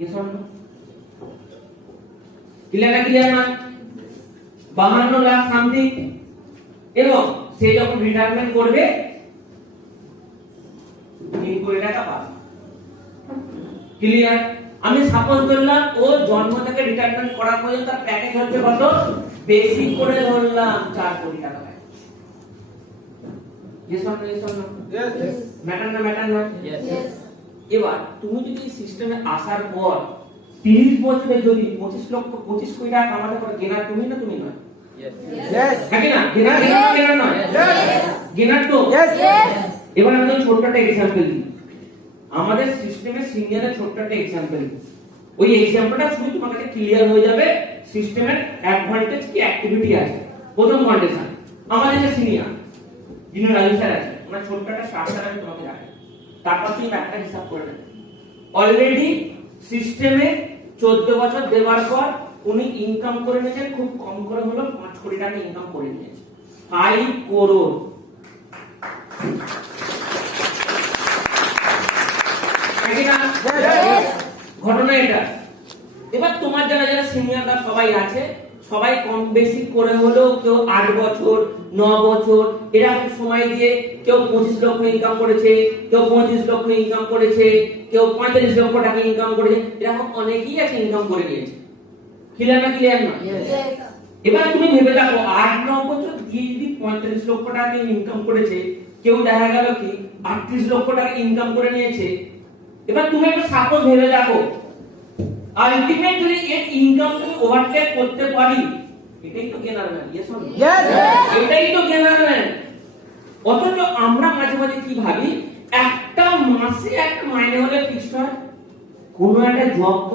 Yes or no? Clear না? 52 lakh something, এবং সে যখন রিটায়ারমেন্ট করবে 3 কোটি টাকা পাবে। ক্লিয়ার? আমি সাপোজ ধরলাম ও জন্ম থেকে রিটায়ারমেন্ট করা পর্যন্ত তার প্যাকেজ হচ্ছে কত, বেসিক করে ধরলাম 4 কোটি টাকা পায়। Yes or no? Yes or no? Yes. Matter না? Yes. এবার তুমি যদি এই সিস্টেমে আসার পর 30 বছরে যদি 25 কোটি টাকা কামাতে পারো, গেনার তুমি না তুমি নয়? Yes. নাকি না? গেনার নয়? গেনার তো? এবার আমি ছোট্ট একটা এক্সাম্পল দিই, আমাদের সিস্টেমে সিনিয়রের ছোট্ট একটা এক্সাম্পল দিই। ওই এক্সাম্পলটা শুনে তোমার কাছে ক্লিয়ার হয়ে যাবে সিস্টেমের অ্যাডভান্টেজ কি অ্যাক্টিভিটি আছে। প্রথম কন্ডিশন, আমাদের যে সিনিয়র যিনি রাজু স্যার আছে, ওনার ছোট্ট একটা স্ট্রাকচার আমি তোমাকে দেখাই, তারপর তুমি একটা হিসাব করে নেবে। অলরেডি সিস্টেমে 14 বছর দেওয়ার পর উনি ইনকাম করে নিয়েছেন, খুব কম করে হলো 5 কোটি টাকা ইনকাম করে নিয়েছে। 5 করোড়। ঘটনা এটা। এবার তোমার যারা যারা সিনিয়ররা সবাই আছে, সবাই কম বেশি করে হলেও কেউ 8 বছর 9 বছর এরকম সময় দিয়ে কেউ 25 লক্ষ ইনকাম করেছে, কেউ 35 লক্ষ ইনকাম করেছে, কেউ 45 লক্ষ টাকা ইনকাম করেছে, এরকম অনেকেই আছে ইনকাম করে নিয়েছে। ক্লিয়ার না? এবার তুমি ভেবে দেখো 8-9 বছর দিয়ে যদি 45 লক্ষ টাকা ইনকাম করেছে, কেউ দেখা গেল কি 38 লক্ষ টাকা ইনকাম করে নিয়েছে। এবার তুমি একটা সাপোজ ভেবে দেখো, আলটিমেট যদি এর ইনকাম তুমি ওভারটেক করতে পারি, এটাই তো গেনার ম্যান। Yes or no? এটাই তো গেনার ম্যান। অথচ আমরা মাঝে মাঝে কি ভাবি, একটা মাসে একটা মাইনে হলে ফিক্সড হয়, কোন একটা জব